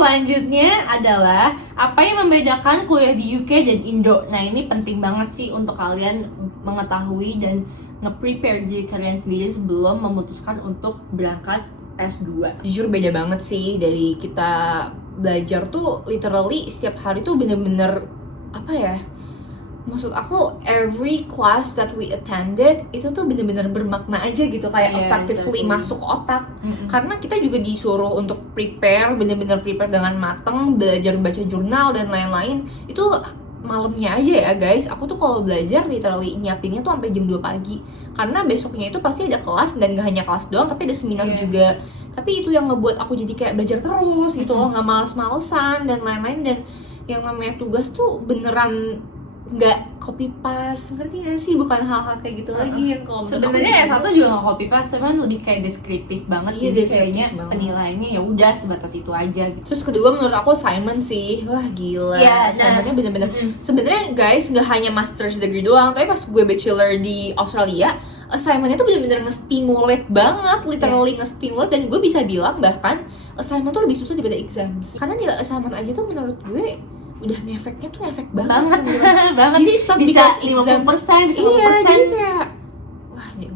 selanjutnya adalah apa yang membedakan kuliah di UK dan Indo. Nah ini penting banget sih untuk kalian mengetahui dan nge-prepare diri kalian sendiri sebelum memutuskan untuk berangkat S2. Jujur beda banget sih dari kita belajar tuh literally setiap hari tuh bener-bener apa ya, maksud aku every class that we attended itu tuh bener-bener bermakna aja gitu, kayak effectively masuk otak. Karena kita juga disuruh untuk prepare, bener-bener prepare dengan mateng, belajar baca jurnal dan lain-lain. Itu malamnya aja ya guys, aku tuh kalau belajar literally nyiapinnya tuh sampai jam 2 pagi karena besoknya itu pasti ada kelas, dan gak hanya kelas doang tapi ada seminar juga. Tapi itu yang ngebuat aku jadi kayak belajar terus gitu loh, gak males-malesan dan lain-lain. Dan yang namanya tugas tuh beneran nggak copy paste, ngerti gak sih? Bukan hal-hal kayak gitu lagi yang kalau sebenarnya S1 juga nggak copy paste, cuman lebih kayak deskriptif banget. Jadi kayaknya penilaiannya ya udah sebatas itu aja gitu. Terus kedua menurut aku assignment sih, wah gila. Assignmentnya bener-bener sebenarnya guys nggak hanya master's degree doang, tapi pas gue bachelor di Australia assignmentnya tuh bener-bener nge-stimulate banget, literally nge-stimulate. Dan gue bisa bilang bahkan assignment tuh lebih susah daripada exams, karena nilai assignment aja tuh menurut gue udah ngefeknya tuh ngefek banget. Banget. Jadi stop bisa 50%, bisa 50%. Iya, jadi kayak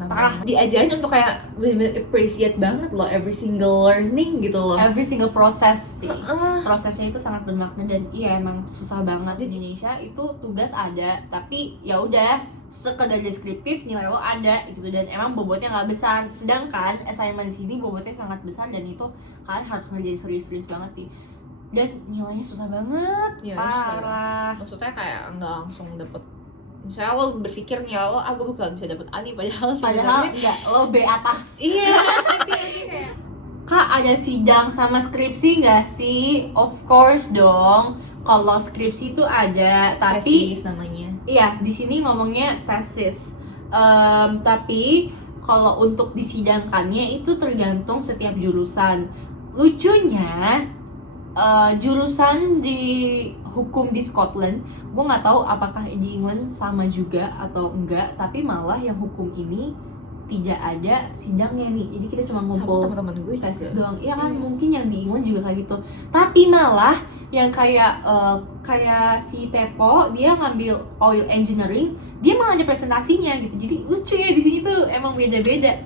wah, diajarin untuk kayak bener-bener appreciate banget loh every single learning gitu loh. Every single proses sih. Prosesnya itu sangat bermakna dan iya emang susah banget. Di Indonesia itu tugas ada, tapi ya udah sekedar deskriptif, nilai lo ada gitu, dan emang bobotnya nggak besar. Sedangkan assignment di sini bobotnya sangat besar dan itu kalian harus ngerjain serius-serius banget sih. Dan nilainya susah banget, parah. Maksudnya kayak nggak langsung dapet. Misalnya lo berpikir nilai lo, gue bakal bisa dapet A nih, padahal enggak, lo B atas. Iya. Kayak Kak, ada sidang sama skripsi nggak sih? Of course dong. Kalau skripsi itu ada, tapi tesis namanya. Iya, di sini ngomongnya tesis. Tapi kalau untuk disidangkannya itu tergantung setiap jurusan. Lucunya jurusan di hukum di Scotland, gue nggak tahu apakah di England sama juga atau enggak, tapi malah yang hukum ini tidak ada sidangnya nih, jadi kita cuma ngumpul teman-teman gue tesis doang. Iya kan, mungkin yang di England juga kayak gitu. Tapi malah yang kayak si Tepo, dia ngambil oil engineering, dia malah ada presentasinya gitu. Jadi lucu ya, di sini tuh emang beda-beda.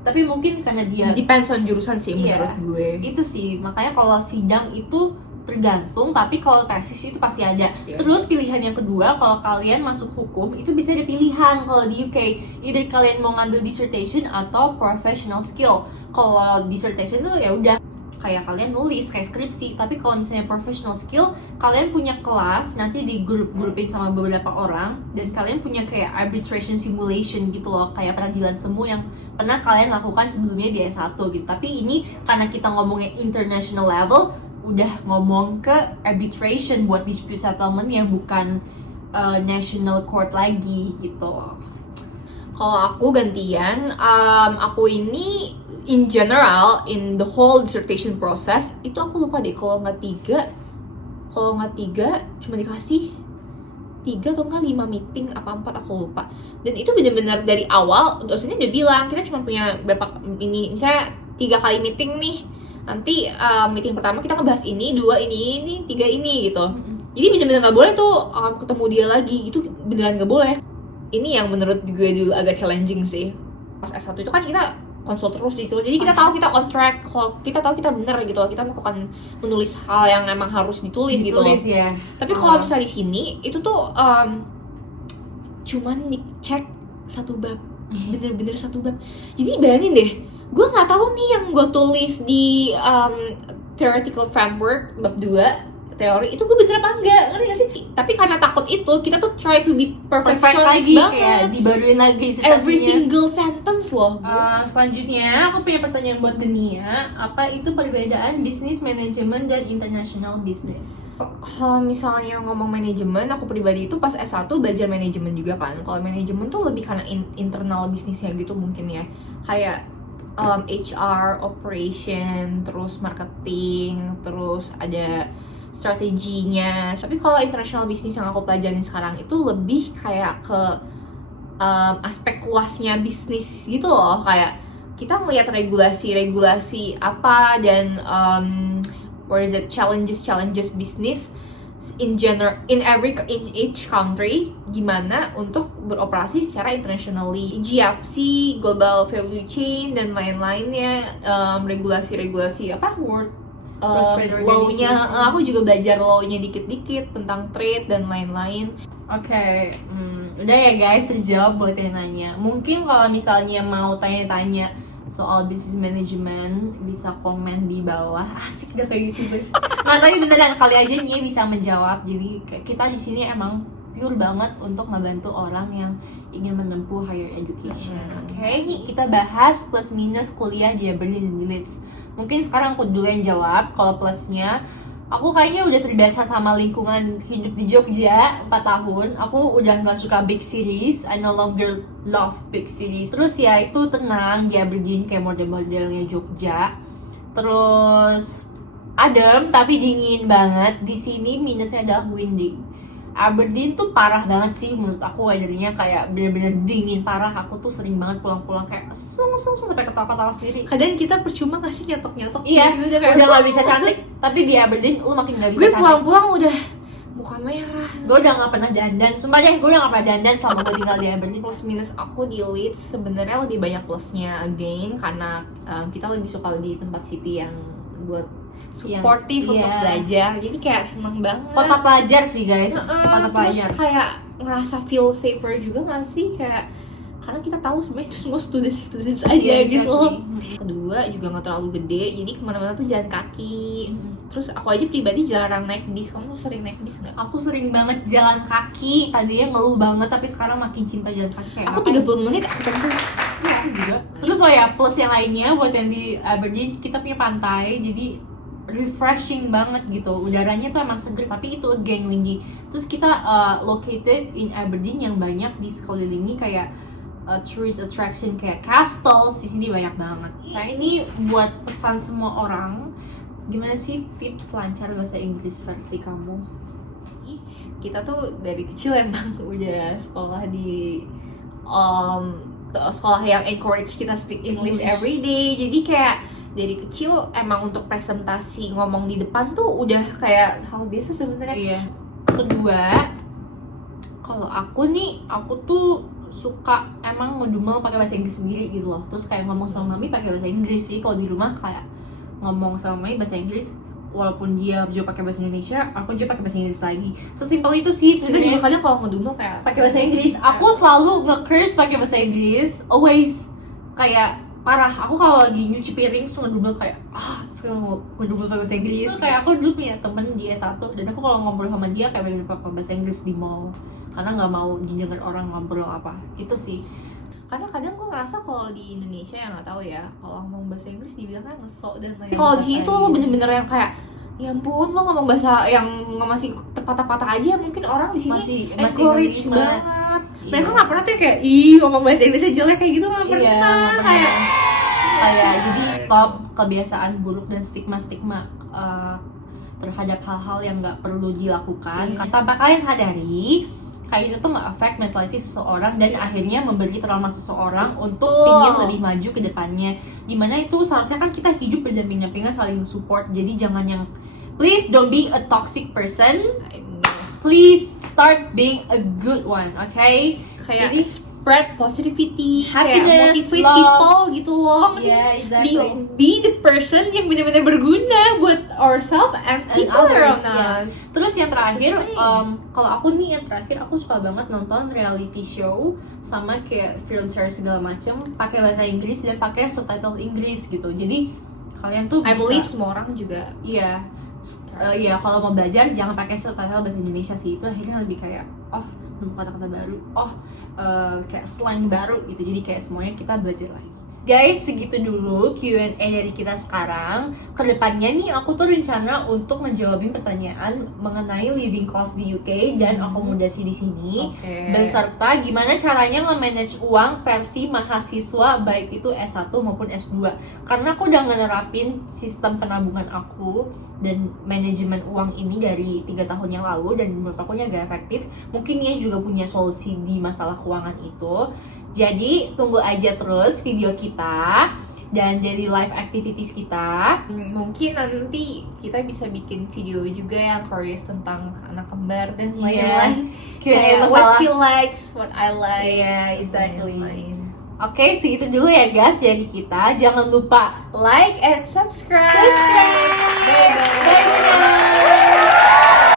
Tapi mungkin karena dia depends on jurusan sih menurut gue. Itu sih, makanya kalau sidang itu tergantung, tapi kalau tesis itu pasti ada. Terus pilihan yang kedua, kalau kalian masuk hukum itu bisa ada pilihan. Kalau di UK, either kalian mau ngambil dissertation atau professional skill. Kalau dissertation tuh ya udah kayak kalian nulis kayak skripsi, tapi kalau misalnya professional skill, kalian punya kelas nanti di grupin sama beberapa orang, dan kalian punya kayak arbitration simulation gitu loh, kayak peradilan semu yang pernah kalian lakukan sebelumnya di S1 gitu. Tapi ini karena kita ngomongnya international level, udah ngomong ke arbitration buat dispute settlement ya, bukan national court lagi gitu. Kalau aku gantian, aku ini in general, in the whole dissertation process, itu aku lupa deh, kalau nggak tiga, cuma dikasih 3 atau enggak 5 meeting apa 4, aku lupa. Dan itu benar-benar dari awal dosennya udah bilang kita cuma punya berapa ini, misalnya 3 kali meeting nih, nanti meeting pertama kita ngebahas ini, 2 ini, 3 ini gitu. Jadi benar-benar nggak boleh tuh ketemu dia lagi, itu beneran nggak boleh. Ini yang menurut gue dulu agak challenging sih. Pas S1 itu kan kita konsul terus gitu, jadi kita tahu kita on track, kita tahu kita bener gitu, kita melakukan menulis hal yang emang harus ditulis gitu. Ya. Tapi kalau misalnya di sini itu tuh cuman dicek 1 bab, bener-bener 1 bab. Jadi bayangin deh, gue nggak tahu nih yang gue tulis di theoretical framework bab 2 teori itu gue bener apa enggak, ngerti gak sih? Tapi karena takut itu, kita tuh try to be perfect lagi, kayak dibaruin lagi disertasinya. Every single sentence loh. Selanjutnya aku punya pertanyaan buat Denia. Apa itu perbedaan bisnis manajemen dan international business? Kalau misalnya ngomong manajemen, aku pribadi itu pas S1 belajar manajemen juga kan. Kalau manajemen tuh lebih karena internal bisnisnya gitu mungkin ya, kayak HR, operation, terus marketing, terus ada strateginya. Tapi kalau international business yang aku pelajarin sekarang itu lebih kayak ke aspek luasnya bisnis gitu loh, kayak kita ngelihat regulasi apa dan where is it, challenges business in each country, gimana untuk beroperasi secara internationally, GFC, global value chain dan lain-lainnya, regulasi apa world law-nya. Aku juga belajar law-nya dikit-dikit tentang trade dan lain-lain. Oke, udah ya guys, terjawab buat yang nanya. Mungkin kalau misalnya mau tanya-tanya soal business management bisa komen di bawah. Asik dah kayak gitu deh. Nah, tapi beneran kali aja Nia bisa menjawab. Jadi kita di sini emang pure banget untuk membantu orang yang ingin menempuh higher education. Oke, nih kita bahas plus minus kuliah di Aberdeen dan di Leeds. Mungkin sekarang aku dulu yang jawab. Kalau plusnya, aku kayaknya udah terbiasa sama lingkungan hidup di Jogja 4 tahun. Aku udah gak suka big cities. I no longer love big cities. Terus ya itu tenang di Aberdeen kayak model-modelnya Jogja. Terus adem tapi dingin banget. Di sini minusnya adalah windy. Aberdeen tuh parah banget sih menurut aku, weathernya kayak bener-bener dingin parah. Aku tuh sering banget pulang-pulang kayak sung sampai ketawa-ketawa sendiri. Kadang kita percuma kasih nyetok-nyetok. Iya, udah gak bisa cantik. Tapi di Aberdeen lu makin gak bisa gue cantik. pulang-pulang udah muka merah. Gue udah gak pernah dandan. Sumpah deh, gue udah gak pernah dandan selama gue tinggal di Aberdeen. Plus minus aku di Leeds sebenarnya lebih banyak plusnya again karena kita lebih suka di tempat city yang buat supportive untuk belajar, jadi kayak seneng banget. Kota pelajar sih guys, kota pelajar. Terus kayak ngerasa feel safer juga gak sih, kayak karena kita tahu sebenarnya itu semua students aja gitu loh. Kedua juga nggak terlalu gede, jadi kemana-mana tuh jalan kaki. Terus aku aja pribadi jarang naik bis. Kamu sering naik bis nggak? Aku sering banget jalan kaki. Tadinya ngeluh banget, tapi sekarang makin cinta jalan kaki. Kayak aku 30 menit aku tempuh. Ya, aku juga. Terus plus yang lainnya buat yang di Aberdeen, kita punya pantai, jadi refreshing banget gitu. Udaranya tuh emang seger, tapi itu again windy. Terus kita located in Aberdeen yang banyak di sekelilingi kayak tourist attraction kayak castles. Di sini banyak banget. Saya ini buat pesan semua orang, gimana sih tips lancar bahasa Inggris versi kamu? Kita tuh dari kecil emang udah sekolah di sekolah yang encourage kita speak English every day. Jadi kayak dari kecil emang untuk presentasi ngomong di depan tuh udah kayak hal biasa sebenarnya. Iya. Kedua, kalau aku tuh suka emang ngedumel pakai bahasa Inggris sendiri gitu loh. Terus kayak ngomong sama mami pakai bahasa Inggris sih. Kalau di rumah kayak ngomong sama mami bahasa Inggris, walaupun dia juga pakai bahasa Indonesia, aku juga pakai bahasa Inggris lagi. Sesimpel itu sih sebenarnya. Kita juga kadang kalau ngedumel kayak pakai bahasa Inggris. Aku selalu nge-curse pakai bahasa Inggris, always. Kayak parah, aku kalau lagi nyuci piring terus ngedumel kayak sekarang ngedumel pakai bahasa Inggris. Kayak aku dulu punya temen di S1, dan aku kalau ngobrol sama dia kayak bener-bener pakai bahasa Inggris di mall, karena nggak mau didengar orang ngobrol apa. Itu sih. Karena kadang gue ngerasa kalau di Indonesia yang nggak tahu ya, kalau ngomong bahasa Inggris dibilangnya ngesok dan lain-lain. Kalau di sini tuh lo bener-bener yang kayak, ya ampun lo ngomong bahasa yang masih terpatah-patah aja, mungkin orang di sini masih encourage nerima banget. Mereka nggak pernah tuh kayak ngomong bahasa Inggrisnya jelek kayak gitu, nggak pernah. Kayak jadi stop kebiasaan buruk dan stigma terhadap hal-hal yang nggak perlu dilakukan. Tanpa kalian sadari, kayak itu tuh nggak affect mentality seseorang dan akhirnya memberi trauma seseorang untuk ingin lebih maju ke depannya. Dimana itu seharusnya kan kita hidup berdampingan saling support. Jadi jangan yang, please don't be a toxic person. Please start being a good one, okay? Kayak jadi spread positivity, happiness, kayak motivate love people gitu loh. Yeah, exactly. Be the person yang benar-benar berguna buat ourselves and people around us. Terus yang terakhir, kalau aku aku suka banget nonton reality show sama kayak film series segala macam pakai bahasa Inggris dan pakai subtitle Inggris gitu. Jadi kalian tuh I believe semua orang juga. Iya. Iya, kalau mau belajar jangan pakai subtitle bahasa Indonesia sih, itu akhirnya lebih kayak nemu kata-kata baru, kayak slang baru gitu. Jadi kayak semuanya kita belajar lagi. Guys, segitu dulu Q&A dari kita sekarang. Kedepannya nih aku tuh rencana untuk menjawabin pertanyaan mengenai living cost di UK dan akomodasi di sini, beserta gimana caranya nge-manage uang versi mahasiswa baik itu S1 maupun S2. Karena aku udah ngerapin sistem penabungan aku dan manajemen uang ini dari 3 tahun yang lalu, dan menurut aku nya gak efektif. Mungkin dia juga punya solusi di masalah keuangan itu. Jadi tunggu aja terus video kita. dan daily life activities kita. Mungkin nanti kita bisa bikin video juga yang curious tentang anak kembar dan Iya. lain-lain. Q&A Kayak what masalah. she likes, what I like. Iya, dan exactly. lain-lain. Oke, segitu dulu ya guys dari kita. Jangan lupa Like and subscribe. subscribe. Bye-bye. Bye.